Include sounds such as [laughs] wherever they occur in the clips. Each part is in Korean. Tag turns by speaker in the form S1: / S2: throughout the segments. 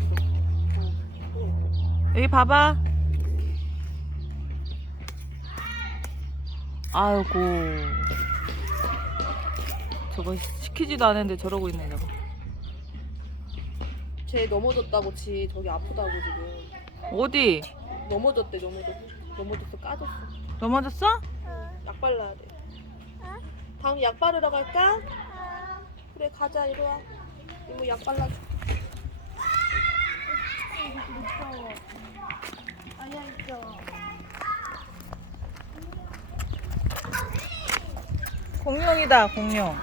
S1: 떨어졌어.
S2: 여기 봐봐. 아이고. 저거 시키지도 않았는데 저러고 있네, 저거.
S1: 쟤 넘어졌다고 지 저기 아프다고 지금.
S2: 어디?
S1: 넘어졌대 넘어졌어. 넘어졌어 까졌어.
S2: 넘어졌어?
S1: 약 발라야 돼. 다음 약 바르러 갈까? 그래 가자 이리 와. 이모 약 발라줘.
S2: 공룡이다, 공룡.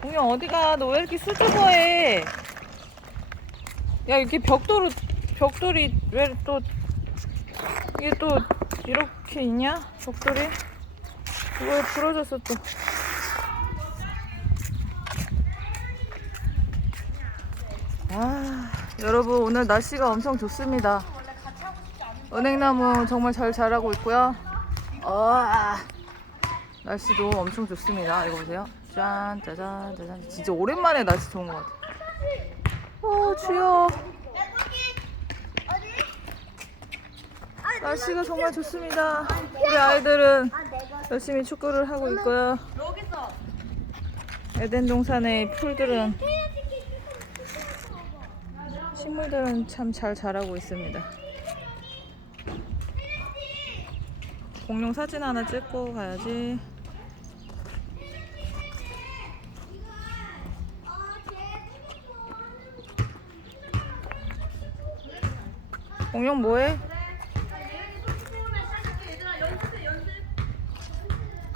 S2: 공룡 어디가? 너 왜 이렇게 수줍어해? 야, 이렇게 벽돌을, 벽돌이 왜 또, 이게 또 이렇게 있냐? 벽돌이? 그걸 부러졌어 또. 아, 여러분 오늘 날씨가 엄청 좋습니다. 은행나무 정말 잘 자라고 있고요. 아, 날씨도 엄청 좋습니다. 이거 보세요. 짠, 짜잔, 짜잔. 진짜 오랜만에 날씨 좋은 것 같아. 어, 주여. 날씨가 정말 좋습니다. 우리 아이들은 열심히 축구를 하고 있고요. 에덴 동산의 풀들은 식물들은 참 잘 자라고 있습니다. 공룡 사진 하나 찍고 가야지. 공룡 뭐해?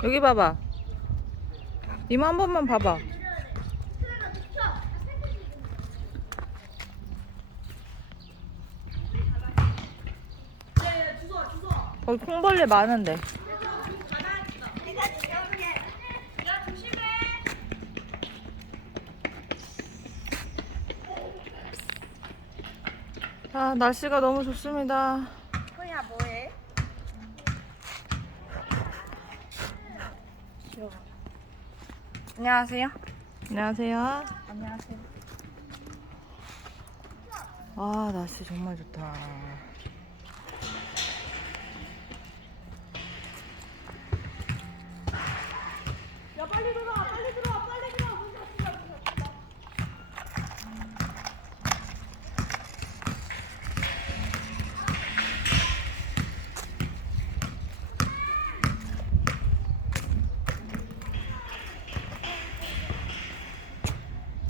S2: 여기 봐봐. 이모 한 번만 봐봐. 콩벌레 많은데. 아, 날씨가 너무 좋습니다.
S3: 소야 뭐해? 안녕하세요.
S2: 안녕하세요.
S3: 안녕하세요.
S2: 아, 날씨 정말 좋다.
S1: 야 빨리 들어와 빨리 들어와 빨리 들어와. 문 닫힌다, 문 닫힌다.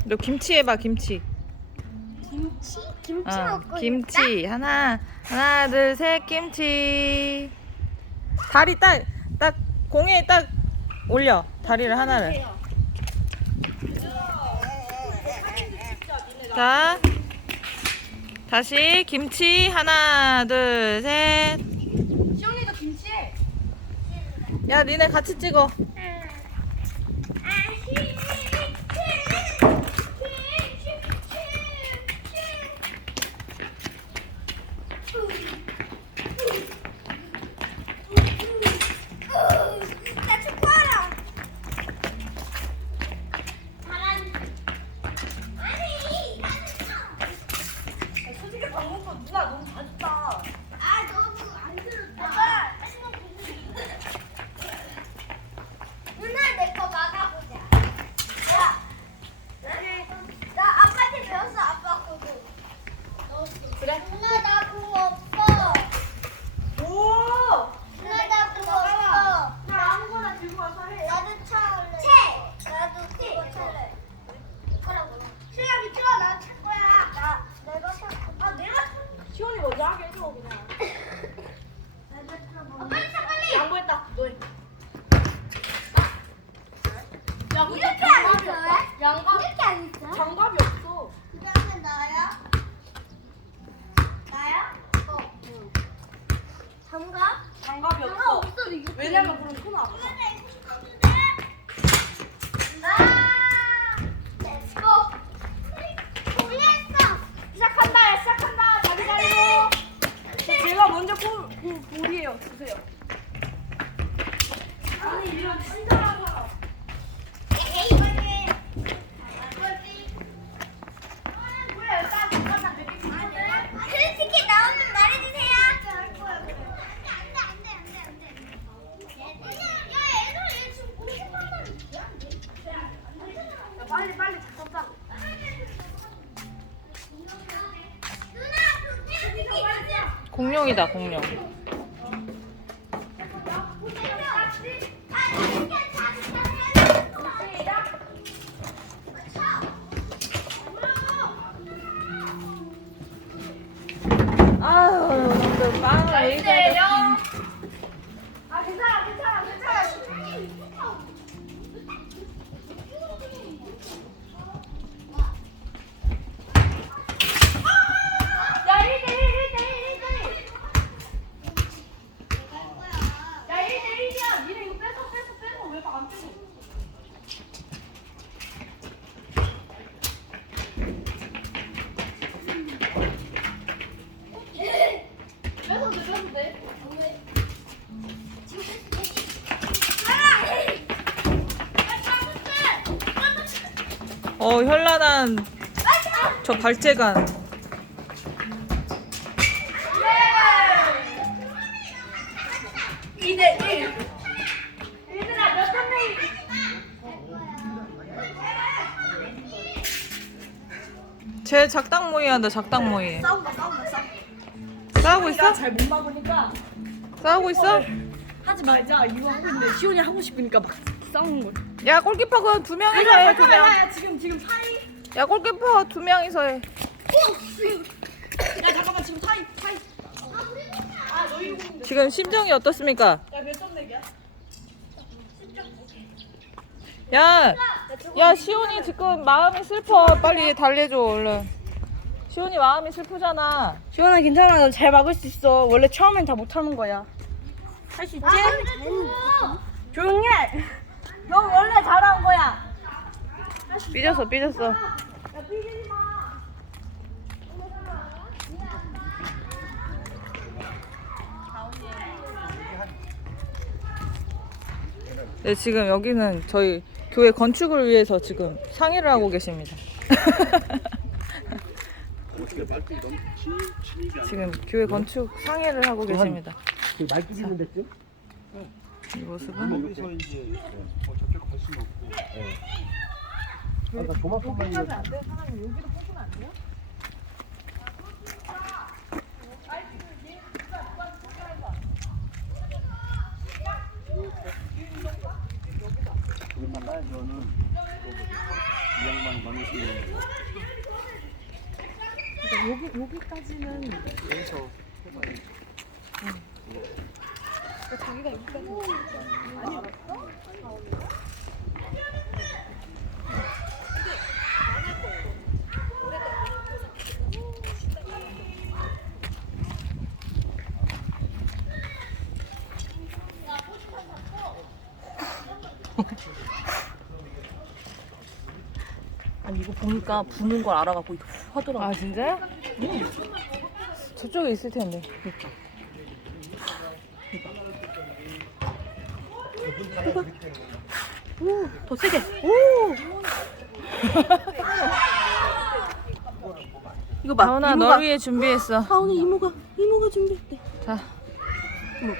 S2: 너 김치 해봐, 김치.
S3: 김치? 김치
S2: 어,
S3: 먹고
S2: 김치. 하나, 하나, 둘, 셋, 김치. 다리 딱, 딱, 공에 딱 올려. 다리를 하나를. 자, 다시 김치. 하나, 둘, 셋.
S3: 시원이도 김치 해.
S2: 야, 니네 같이 찍어.
S1: 먼저 골, 골, 골이에요. 주세요. 아니 이런 신사라고. 아,
S3: 아, 네. 솔직히 나오면 말해주세요.
S2: 공룡이다 공룡. 아유, 빵을 왜 이렇게
S3: 어
S2: 현란한 저 발재간.
S3: 이대 1. 얘들아 몇 선배
S2: 쟤 작당 모의 한다 작당 모의.
S3: 싸운다 싸운다 싸운다.
S2: 싸우고 있어?
S4: 잘못 막으니까
S2: 싸우고 있어?
S4: 하지 말자 이거 하고 있는데 시온이 하고 싶으니까 막 싸우는 거야.
S2: 야 골키퍼가 두 명이서 해, 두 명.
S4: 야 지금 지금 사이.
S2: 야 골키퍼 두 명이서 해.
S4: 야 잠깐만 지금 사이 사이.
S2: 지금 심정이 어떻습니까?
S4: 야몇점 내기야?
S2: 야, 야 시온이 지금 마음이 슬퍼. 빨리 달래줘 얼른. 시온이 마음이 슬프잖아.
S4: 시온아 괜찮아 너잘 막을 수 있어. 원래 처음엔 다 못하는 거야. 할 수 있지? 조용히 해. 너 원래 잘한 거야.
S2: 삐졌어, 삐졌어. 네, 지금 여기는 저희 교회 건축을 위해서 지금 상의를 하고 계십니다. [laughs] 지금 교회 건축 상의를 하고 계십니다.
S5: 그 말뚝 있는 데쯤?
S2: 이 모습은
S5: 이제 뭐 저쪽 갈 수는 없고. 예. 아까 조막판만 있는 여기만 나야 저는 이 양반 막을 수 있는 거.
S4: 아니 이거 보니까 부는 걸 알아갖고 이거 후 하더라고.
S2: 아 진짜요? 저쪽에 있을 텐데.
S4: 더 세게. [laughs] 이거 봐. 이모가-
S2: 널 위해 준비했어.
S4: 다운이 이모가 이모가 준비했대.
S2: 자,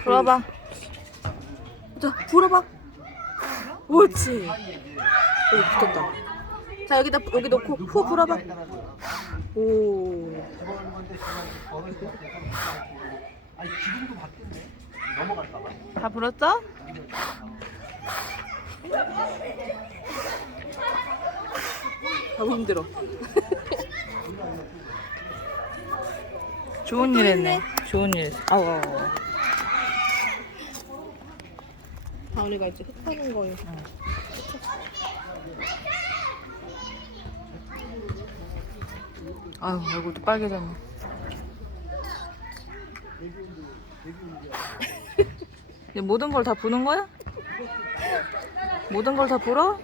S2: 불어봐.
S4: 자, 불어봐. 옳지. 여기 붙었다. 자, 여기다 여기 놓고 후 불어봐. 오.
S2: 다 불었어?
S4: 너무 힘들어. [laughs]
S2: 좋은 일 했네. 좋은 일 했어. 아우, 아우. 아우.
S1: 다운이가 이제 흙하는 거예요.
S2: 아유, 얼굴도 빨개졌네. [laughs] 이제 모든 걸 다 부는 거야? 모든 걸다 불어?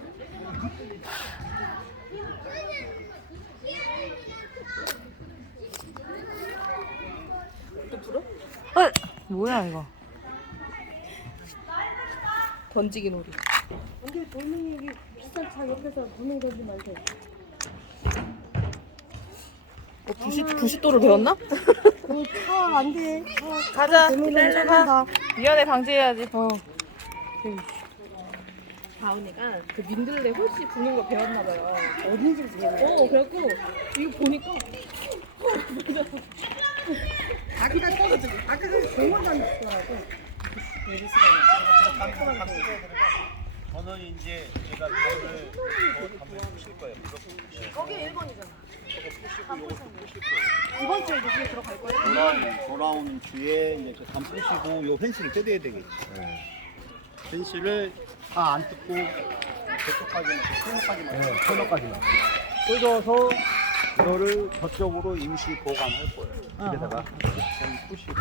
S2: 어, 뭐야 이거?
S1: 던지기 놀이.
S4: 근데 돌멩이 여기 비싼 차 옆에서 돌멩이 던지면 안 돼.
S1: 어, 90, 90도를 배웠나?
S4: 차안 돼.
S2: 가자.
S4: 던지면
S2: 위원회 방지해야지. 어.
S1: 다운이가 그 민들레 홀씨 부는 거 배웠나 봐요.
S4: 어딘지 모르겠어.
S1: 어, 그래갖고 이거 보니까
S5: 저는 이제 제가 이거를 더 담배 푸실 거예요. 이거 푸실 거예요.
S1: 이번 주에 이제 들어갈 거예요.
S5: 돌아오는, 돌아오는 주에 이제 저담 푸시고 요 펜스를 뜯어야 되겠지. 펜스를 다안 뜯고 저쪽까지만, 코너까지만. 네, 코너까지만. 뜯어서 이거를 저쪽으로 임시 보관할 거예요. 집에다가 좀 푸시고.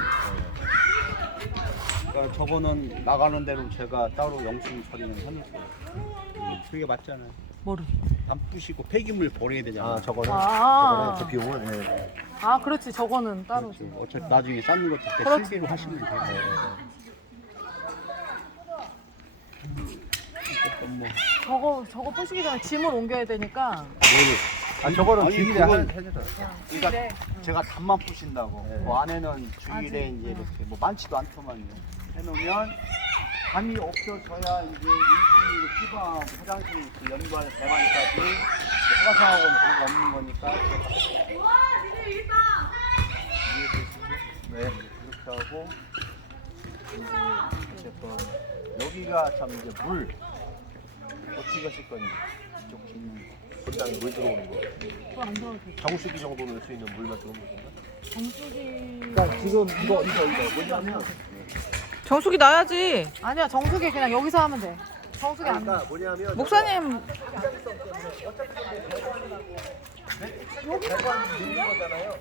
S5: 그러니까 저거는 나가는 대로 제가 따로 영수증 처리는 해놓을 거예요. 음, 그게 맞잖아요.
S2: 뭐를?
S5: 담 푸시고 폐기물 버려야 되잖아요.
S6: 아 저거는
S2: 아,
S6: 저거는 그 비용은 예.
S2: 아 그렇지 저거는 따로지.
S5: 어차피 나중에 쌓는 것도 때
S2: 그렇지.
S5: 실비로 하시면 돼요. 어 뭐
S2: 저거 저거 부시기 전에 짐을 옮겨야 되니까.
S6: 아 저거는
S5: 아니,
S6: 주일에
S5: 그건-
S6: 한 해줘요.
S5: 그러니까 제가 담만 푸신다고
S6: 네.
S5: 그 안에는 주일에 이제 이렇게 뭐 많지도 않더만요. 해놓으면 담이 없어져야 이제 일주일 피부하고 화장실 그 연구하는 대만까지 화상하고는 그런 거 없는 거니까 이해되시죠? 네 이렇게 하고 이제 어쨌든 여기가 참 이제 물 어떻게 하실 건지 이쪽 질문
S6: 본당에 물 들어오는 거. 정수기 정도 넣을 수 있는 물만 들어오는 건가?
S2: 정수기.
S6: 그러니까 지금 이거 이거 이거 뭐냐면
S2: 정수기 놔야지. 아니야 정수기 그냥 여기서 하면 돼. 정수기 안 나.
S6: 그러니까 뭐냐면
S2: 목사님
S6: 배관 밀린 거잖아요.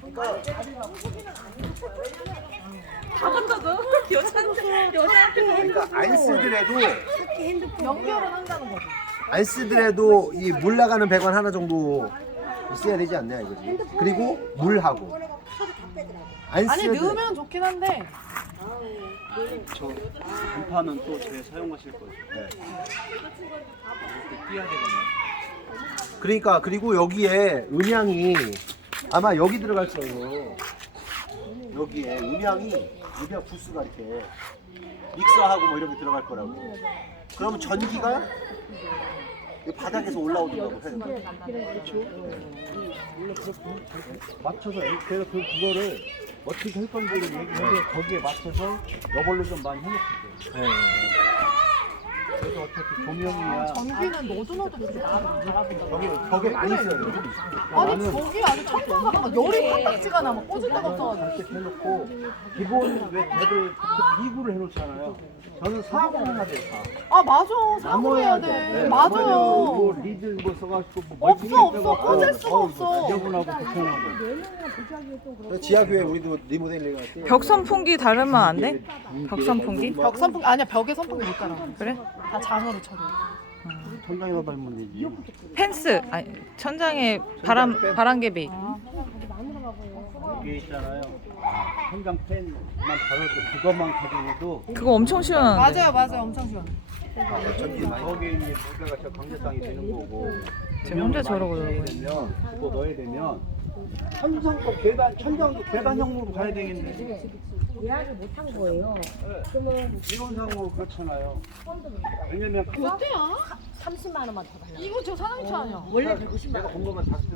S6: 그러니까 안 쓰더라도
S2: 연결은 한다는 거지.
S6: 안 쓰더라도 이 물 나가는 배관 하나 정도 있어야 되지 않냐 이거지. 그리고 물하고 안
S2: 아니
S6: 쓰더라도
S2: 넣으면 좋긴 한데.
S5: 저 간판은 또제 사용하실 거예요.
S6: 네.
S5: 이렇게 띄어야 되겠네.
S6: 그러니까 그리고 여기에 음향이 아마 여기 들어갈 거예요. 여기에 음향이 음향 부스가 이렇게 믹서하고 뭐 이런 게 들어갈 거라고. 그러면 전기가 이 바닥에서 올라오더라고.
S5: 맞춰서 그래서 그 그거를 어떻게 할 건지를 얘기해서 거기에 맞춰서 여벌로 좀 많이 해놓을게요.
S6: 네.
S5: 어차피 조명이야.
S2: 전기는 넣어도 넣어도 그렇게 나본다.
S6: 저기 저게 많이 써요.
S2: 아니 저기 아주 천장가 막 열이 팍팍지가 나막 꽂을 데가 없어가지고.
S5: 이렇게 해놓고 기본 왜 다들 이구를 해놓잖아요. 저는 사고 하나 돼요. 사.
S2: 아 맞아 사고 해야 돼. 맞아요.
S5: 뭐 리들 뭐 써가지고 뭐
S2: 없어,
S5: 멀쩡히
S2: 없어.
S5: 빼갖고
S2: 꽂을 수가
S5: 어우,
S2: 없어.
S5: 지저분하고 불편하고.
S6: 지하교회 우리도 리모델링 할 때.
S2: 벽 선풍기 다르면 안 돼? 벽 선풍기? 뭐벽 선풍기 아니야 벽에 선풍기 못 달아. 그래? 다 장으로 처리.
S5: 천장에 다 달면 되지.
S2: 펜스 아니 천장에 바람 바람개비.
S5: 이게 있잖아요. 천장 팬만 달아도 그것만 가지고도
S2: 그거 엄청 시원한데.
S1: 맞아요, 맞아요. 엄청 시원.
S5: 거기에 이제 물가가 저 강제 땅이 되는 거고.
S2: 지금 혼자 저러고 그러고
S5: 되면 그거 넣어야 되면 천장도 계단 천장도 계단형으로 가야 되겠네.
S7: 예약을 못 한 거예요. 그러면
S5: 이론상으로 그렇잖아요. 왜냐면
S7: 30만 원만 더 달라고.
S2: 이거 저 사장차 아니야?
S7: 원래 150만
S5: 내가
S7: 원.
S5: 본 것만 다 쓰.